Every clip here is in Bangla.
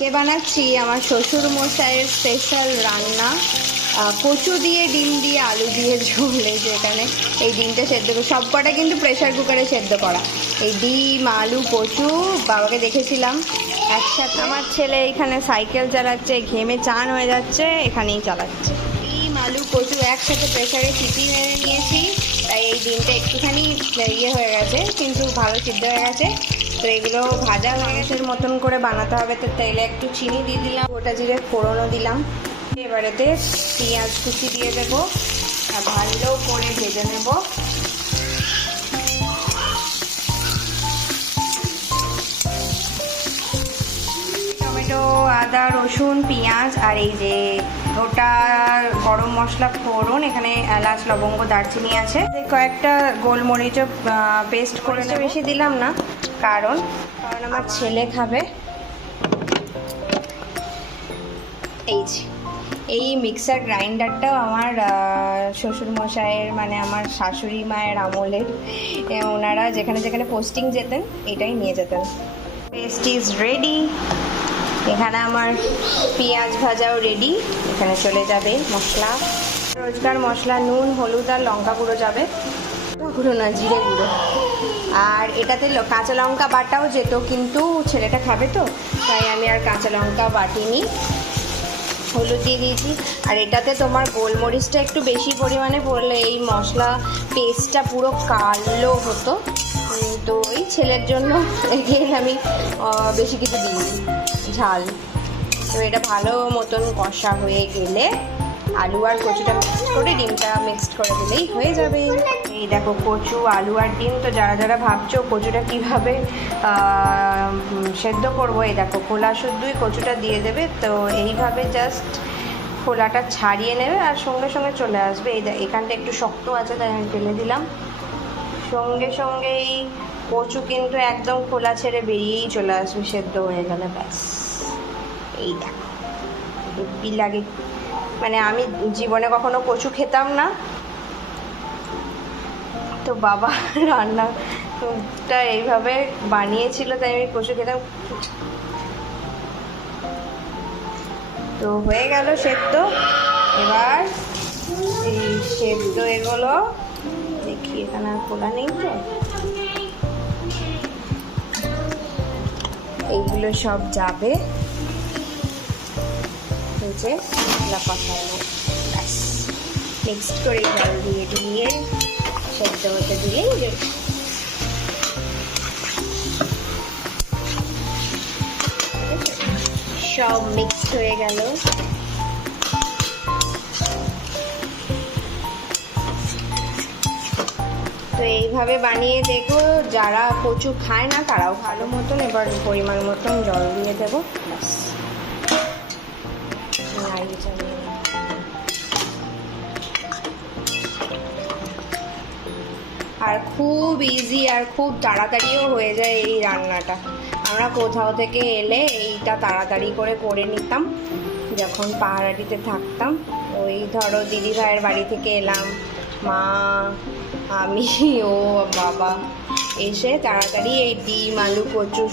কে বানাচ্ছি আমার শ্বশুর মশাইয়ের স্পেশাল রান্না। কচু দিয়ে ডিম দিয়ে আলু দিয়ে ঝোল এই যে এখানে এই ডিমটা সেদ্ধ সব কটা কিন্তু প্রেশার কুকারে সেদ্ধ করা। এই ডিম, আলু, কচু, বাবাকে দেখেছিলাম। একসাথে আমার ছেলে এখানে সাইকেল চালাচ্ছে, ঘেমে চান হয়ে যাচ্ছে, এখানেই চালাচ্ছে। ডিম, আলু, কচু একসাথে প্রেশারে সিটি মেরে নিয়েছি। তাই এই ডিমটা একটুখানি ইয়ে হয়ে গেছে, কিন্তু ভালো সিদ্ধ হয়ে গেছে। তো এগুলো ভাজা মাংসের মতন করে বানাতে হবে তো তেলে একটু চিনি দিয়ে দিলাম গোটা জিরে ফোড়নও দিলাম। এবারেতে পেঁয়াজ কুচি দিয়ে দেবো আর ভালো করে ভেজে নেব। টমেটো আদা রসুন পেঁয়াজ আর এই যে গোটা গরম মশলা ফোড়ন এখানে এলাচ লবঙ্গ দারচিনি আছে। কয়েকটা গোলমরিচও পেস্ট করে বেশি দিলাম না। কারণ কারণ আমার ছেলে খাবে। এই যে, এই মিক্সার গ্রাইন্ডারটাও আমার শ্বশুর মশাইয়ের মানে আমার শাশুড়ি মায়ের আমলের ওনারা যেখানে যেখানে পোস্টিং যেতেন, এটাই নিয়ে যেতেন। পেস্ট ইজ রেডি এখানে আমার পেঁয়াজ ভাজাও রেডি এখানে চলে যাবে মশলা। রোজকার মশলা, নুন, হলুদ আর লঙ্কা গুঁড়ো যাবে। গুঁড়ো না, জিরে গুঁড়ো। আর এটাতে কাঁচা লঙ্কা বাটাও যেত, কিন্তু ছেলেটা খাবে তো, তাই আমি আর কাঁচা লঙ্কা বাটিনি। হলুদ দিয়ে দিয়েছি। আর এটাতে তোমার গোলমরিচটা একটু বেশি পরিমাণে পড়লে এই মশলা পেস্টটা পুরো কালো হতো। তো এই ছেলের জন্য এর আমি বেশি কিছু দিইনি, ঝাল। তো এটা ভালো মতন কষা হয়ে গেলে আলু আর কচুটা মিক্সড করে, ডিমটা মিক্সড করে দিলেই হয়ে যাবে। এই দেখো, কচু, আলু আর ডিম, তো যারা যারা ভাবছ কচুটা কীভাবে সেদ্ধ করব, এই দেখো, খোলা শুদ্ধই কচুটা দিয়ে দেবে, তো এইভাবে জাস্ট খোলাটা ছাড়িয়ে নেবে আর সঙ্গে সঙ্গে চলে আসবে। এই এখানটা একটু শক্ত আছে, তাই আমি ফেলে দিলাম। সঙ্গে সঙ্গেই কচু কিন্তু একদম খোলা ছেড়ে বেরিয়েই চলে আসবে, সেদ্ধ হয়ে গেলে, ব্যাস। এই দেখো লাগে। মানে আমি জীবনে কখনো কচু খেতাম না। তো বাবা রান্নাটা এইভাবে বানিয়েছিল, তাই আমি কচু খেতাম। তো হয়ে গেল সেদ্ধ। এবার এই সেদ্ধ এগুলো। দেখি এখানে আর খোলা নেই তো। এইগুলো সব যাবে। কষানো ব্যাস। মিক্সড করে জল দিয়ে দিয়ে সেদ্ধ হতে। সব মিক্সড হয়ে গেল। তো এইভাবে বানিয়ে দেখো, যারা কচু খায় না, তারাও ভালো মতন এবার পরিমাণ মতন জল দিয়ে দেবো। ব্যাস। আর খুব ইজি আর খুব তাড়াতাড়িও হয়ে যায় এই রান্নাটা। আমরা কোথাও থেকে এলে এইটা তাড়াতাড়ি করে করে নিতাম। যখন পাহাড়াটিতে থাকতাম, ওই ধরো দিদি ভাইয়ের বাড়ি থেকে এলাম, মা, আমি, ও, বাবা এসে তাড়াতাড়ি এই ডিম, আলু, কচু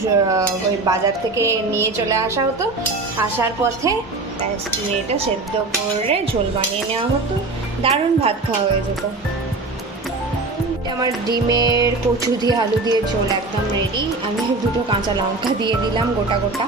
ওই বাজার থেকে নিয়ে চলে আসা হতো। আসার পথে ব্যাস এটা সেদ্ধ করে ঝোল বানিয়ে নেওয়া হতো। দারুণ ভাত খাওয়া হয়ে যেত। আমার ডিমের কচু দিয়ে আলু দিয়ে ঝোল একদম রেডি আমি দুটো কাঁচা লঙ্কা দিয়ে দিলাম গোটা গোটা।